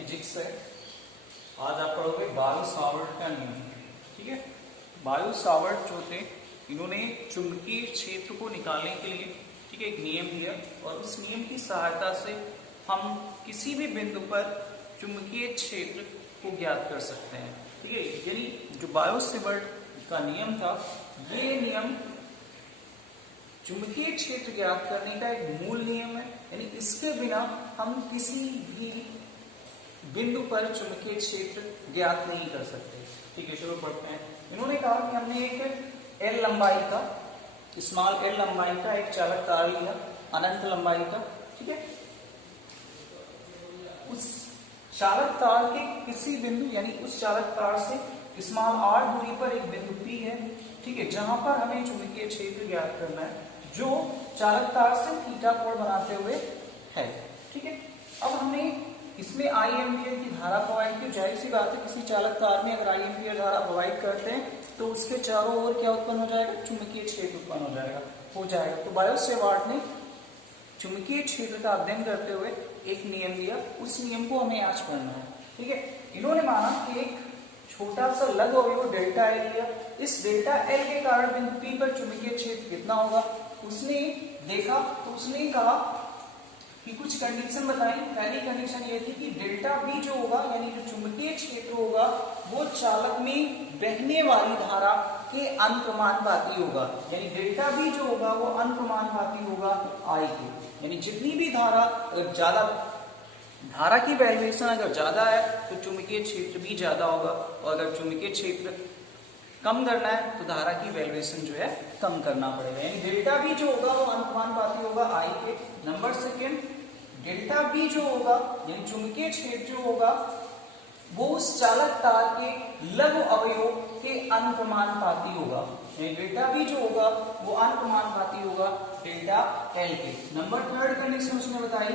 Physics है। आज आप पढ़ोगे बायो सावर्ट का नियम। ठीक है, बायो सावर्ट जो थे इन्होंने चुंबकीय क्षेत्र को निकालने के लिए ठीक है एक नियम दिया और उस नियम की सहायता से हम किसी भी बिंदु पर चुंबकीय क्षेत्र को ज्ञात कर सकते हैं। ठीक है, यानी जो बायो सावर्ट का नियम था ये नियम चुंबकीय क्षेत्र ज्ञात करने का एक मूल नियम है। यानी इसके बिना हम किसी भी बिंदु पर चुंबकीय क्षेत्र ज्ञात नहीं कर सकते। ठीक है, चलो पढ़ते हैं। इन्होंने कहा कि हमने एक एल लंबाई का स्मॉल एल लंबाई का एक चालक तार लिया अनंत लंबाई का। ठीक है, उस चालक तार के किसी बिंदु यानी उस चालक तार से स्मॉल आर दूरी पर एक बिंदु पी है। ठीक है, जहां पर हमें चुंबकीय क्षेत्र ज्ञात करना है जो चालक तार से थीटा कोण बनाते हुए है। ठीक है, अब हमने इसमें आई एम्पियर की धारा प्रोवाइड की। जाहिर सी बात है किसी चालक तार में अगर आई एम्पियर धारा प्रोवाइड करते हैं तो उसके चारों ओर क्या उत्पन्न हो जाएगा, चुंबकीय क्षेत्र उत्पन्न हो जाएगा। तो बायो सावर्ट ने चुंबकीय क्षेत्र का अध्ययन करते हुए एक नियम दिया, उस नियम को हमें आज पढ़ना है। ठीक है, इन्होंने माना कि एक छोटा सा लघु अवयव डेल्टा एल लिया। इस डेल्टा एल के कारण बिंदु पी पर चुंबकीय क्षेत्र कितना होगा उसने देखा। तो उसने कहा कि कुछ कंडीशन बताई। पहली कंडीशन ये थी कि डेल्टा बी जो होगा यानी जो चुंबकीय क्षेत्र होगा वो चालक में बहने वाली धारा के अनुक्रमानुपाती होगा। यानी डेल्टा बी जो होगा वो अनुक्रमानुपाती होगा आई के। यानी जितनी भी धारा अगर ज्यादा धारा की वैल्यूएशन अगर ज्यादा है तो चुंबकीय क्षेत्र भी ज्यादा होगा और अगर चुंबकीय क्षेत्र कम करना है तो धारा की वैल्यूएशन जो है कम करना पड़ेगा। यानी डेल्टा बी जो होगा वो अनुपाती होगा आई के। नंबर सेकेंड, डेल्टा बी जो होगा यानी चुंबकीय क्षेत्र जो होगा वो उस चालक तार के लघु अवयव के अनुक्रमानुपाती होगा। यानी डेल्टा बी जो होगा वो अनुक्रमानुपाती होगा डेल्टा एल के। नंबर थर्ड कंडीशन उसने बताई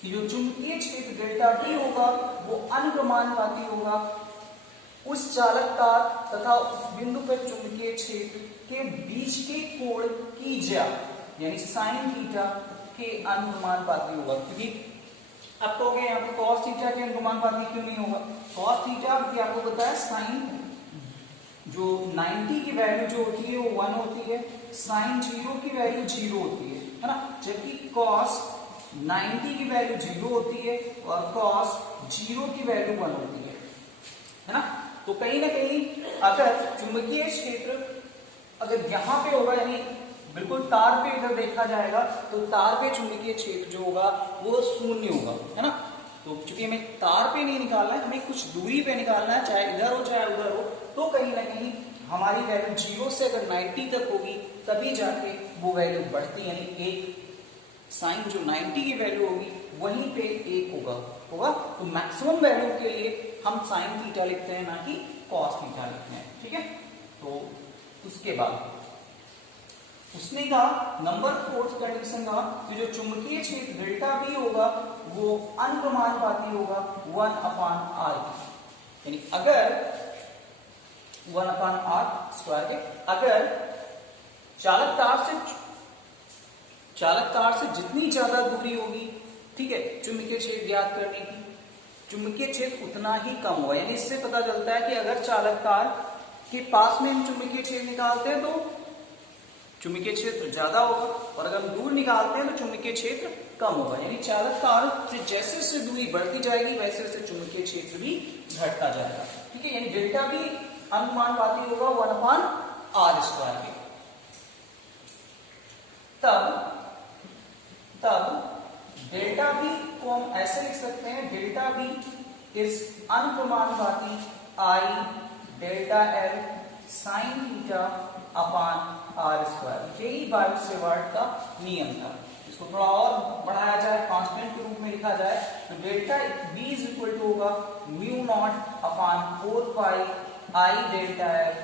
कि जो चुंबकीय क्षेत्र डेल्टा टी होगा वो अनुक्रमानुपाती होगा उस चालक तार तथा उस बिंदु पर चुंबकीय क्षेत्र के बीच के कोण की ज्या यानी साइन थीटा के अनुक्रमानुपाती होगा। क्योंकि आप कहोगे यहाँ पे कॉस थीटा के अनुक्रमानुपाती क्यों नहीं होगा? कॉस थीटा की आपको पता है साइन जो 90 की वैल्यू जो होती है वो 1 होती है, साइन 0 की वैल्यू 0 होती है ना, जबकि कॉस 90 की वैल्यू 0 होती है और कॉस 0 की वैल्यू 1 होती है ना। तो कहीं ना कहीं अगर चुंबकीय क्षेत्र अगर यहाँ पे होगा यानी बिल्कुल तार पे इधर देखा जाएगा तो तार पे चुंबकीय क्षेत्र जो होगा वो शून्य होगा, है ना। तो चूंकि हमें तार पे नहीं निकालना है, हमें कुछ दूरी पे निकालना है, चाहे इधर हो चाहे उधर हो, तो कहीं ना कहीं हमारी वैल्यू 0 से अगर 90 तक होगी तभी जाके वो वैल्यू बढ़ती यानी एक साइन जो 90 की वैल्यू होगी वहीं पे एक होगा। तो मैक्सिमम वैल्यू के लिए हम साइन थीटा लिखते हैं ना कि कॉस थीटा लिखते हैं। ठीक है, तो उसके बाद उसने कहा नंबर फोर्थ कंडीशन कहा कि जो चुंबकीय क्षेत्र डेल्टा बी होगा वो अनुक्रमानुपाती होगा 1/r यानी अगर 1/r स्क्वायर के अगर चालक तार से जितनी ज्यादा दूरी होगी, ठीक है, चुंबकीय क्षेत्र ज्ञात करने की, चुंबकीय क्षेत्र उतना ही कम होगा। यानी इससे पता चलता है कि अगर चालक तार के पास में हम चुंबकीय क्षेत्र निकालते हैं तो चुंबकीय क्षेत्र ज्यादा होगा और अगर हम दूर निकालते हैं तो चुंबकीय क्षेत्र कम होगा। यानी चालक तार से जैसे जैसे दूरी बढ़ती जाएगी वैसे वैसे चुंबकीय क्षेत्र भी घटता जाएगा। ठीक है, यानी डेल्टा भी अनुपाती होगा 1/r स्क्वायर के। तब डेल्टा बी को हम ऐसे लिख सकते हैं, डेल्टा बी इज अनुक्रमानुपाती I delta L sine theta upon R square. यही बायो सावर्ट का नियम था। इसको थोड़ा और बढ़ाया जाए, कांस्टेंट के रूप में लिखा जाए तो delta B is equal to होगा mu not upon 4 pi I delta L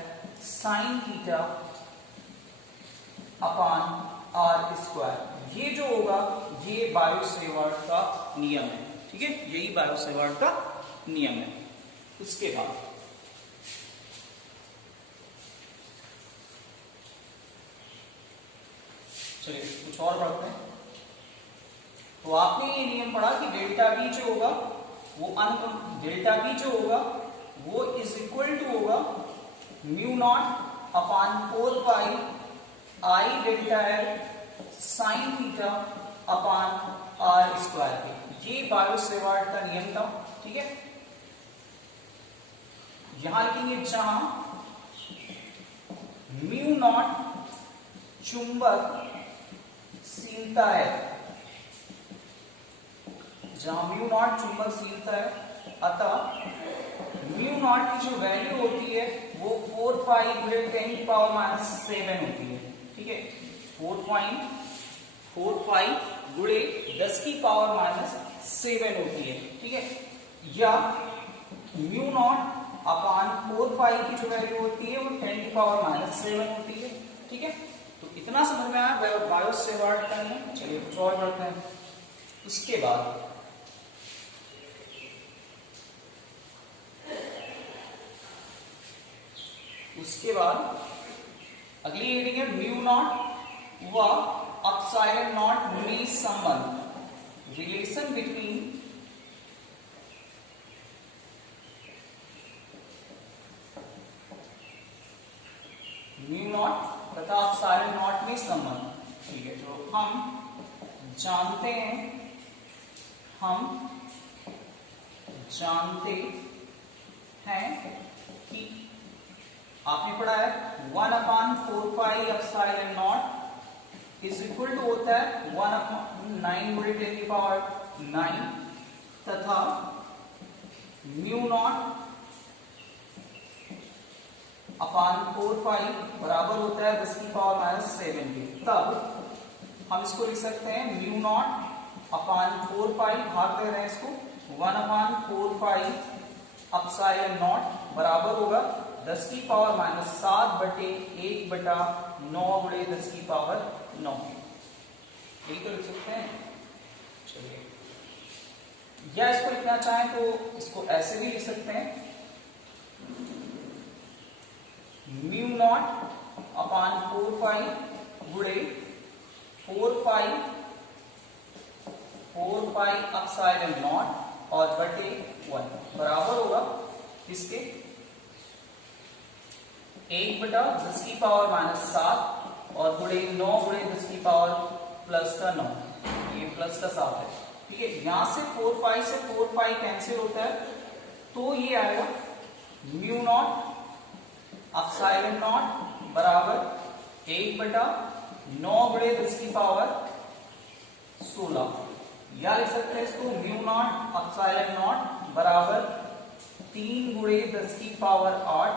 sine theta upon R square. ये जो होगा ये बायो सावर्ट का नियम है। ठीक है, यही बायो सावर्ट का नियम है। उसके बाद चलिए कुछ और पढ़ते हैं। तो आपने ये नियम पढ़ा कि डेल्टा बी जो होगा वो डेल्टा बी जो होगा वो इज इक्वल टू होगा mu not upon 4 pi I delta L sine theta upon R square के। ये बायो-सेवार्ट का नियम था, ठीक है। यहां लिखेंगे जहां म्यू नॉट चुंबक शीलता है, जहां म्यू नॉट चुंबकशीलता है, अतः म्यू नॉट की जो वैल्यू होती है वो 4 पाई गुणे 10⁻⁷ होती है, ठीक है। 4 पाई गुणे 10⁻⁷ होती है, ठीक है। या म्यू नॉट अपॉन 4 पाई की जो वैल्यू होती है वो 10⁻⁷ होती है, ठीक है। तो इतना समझ में आया बायो-सेवार्ट का नियम। चलिए कुछ और बढ़ते हैं। उसके बाद अगली हेडिंग है म्यू नॉट व एप्सिलॉन नॉट में संबंध, रिलेशन बिटवीन म्यू नॉट तथा एप्सिलॉन नॉट में संबंध, ठीक है। तो हम जानते हैं कि आपने पढ़ा है 1/4 pi epsilon not is equal to होता है 1/9 गुणे 10⁹ तथा म्यू नॉट अपॉन 4 पाई बराबर होता है 10⁻⁷ के। तब हम इसको लिख सकते हैं म्यू नॉट अपॉन 4 पाई, भाग दे रहे हैं इसको, 1/4 पाई एप्सिलॉन नॉट बराबर होगा 10⁻⁷ बटे 1/9 गुणे 10⁹ यही तो लिख सकते हैं। चलिए, या इसको लिखना चाहें तो इसको ऐसे भी लिख सकते हैं, म्यू नॉट अपॉन 4 पाई गुणे 4 पाई एप्सिलॉन नॉट और बटे 1 बराबर होगा इसके 1/10⁻⁷ और गुणे 9 गुणे 10⁻⁻⁹ ये प्लस का 7 है, ठीक है। यहां से 4 पाई से 4 पाई कैंसिल होता है, तो ये आएगा म्यू नॉट एप्सिलॉन नॉट बराबर 1/9 गुणे 10⁻⁻16, या लिख सकते हैं इसको म्यू नॉट एप्सिलॉन नॉट बराबर 3 गुणे 10⁻8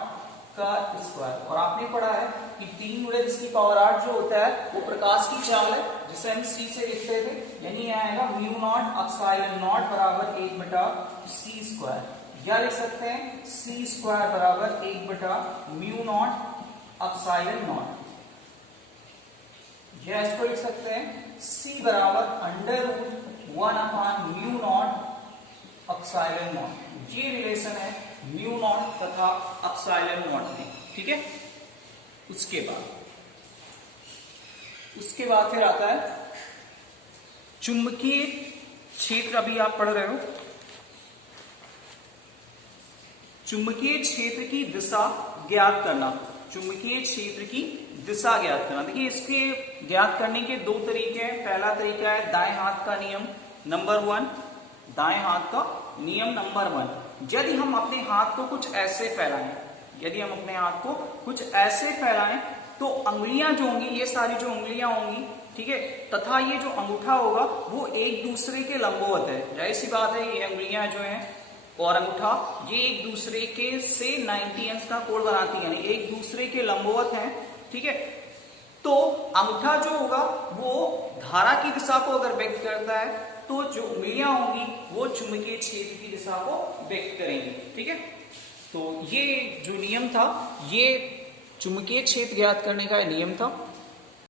का स्क्वायर। और आपने पढ़ा है कि 3 गुणे 10⁻8 जो होता है वो प्रकाश की चाल है, जिसे हम c से लिखते थे, यानी आएगा म्यू नॉट एप्सिलॉन नॉट बराबर 1/c², या लिख सकते हैं c² बराबर 1/म्यू नॉट एप्सिलॉन नॉट, या इसको लिख सकते हैं c बराबर √1/म्यू नॉट एप्सिलॉन नॉट। ये रिलेशन है म्यू नॉट तथा एप्सिलॉन नॉट में, ठीक है। उसके बाद फिर आता है चुंबकीय क्षेत्र। अभी आप पढ़ रहे हो, चुंबकीय क्षेत्र की दिशा ज्ञात करना, चुंबकीय क्षेत्र की दिशा ज्ञात करना। देखिए, इसके ज्ञात करने के 2 तरीके हैं। पहला तरीका है दाएं हाथ का नियम नंबर 1, दाएं हाथ का नियम नंबर 1। यदि हम अपने हाथ को कुछ ऐसे फैलाएं, तो अंगुलियां जो होंगी, ये सारी जो उंगलियां होंगी, ठीक है, तथा ये जो अंगूठा होगा वो एक दूसरे के लंबवत है। जाहिर सी बात है, ये अंगुलियां जो हैं और अंगूठा ये एक दूसरे के से 90 अंश का कोण बनाती है, यानी एक दूसरे के लंबवत हैं, ठीक है। तो अंगूठा जो होगा वो धारा की दिशा को अगर व्यक्त करता है, तो जो उंगलियां होंगी वो चुंबकीय क्षेत्र की दिशा को व्यक्त करेंगी, ठीक है। तो ये जो नियम था, ये चुंबकीय क्षेत्र ज्ञात करने का नियम था।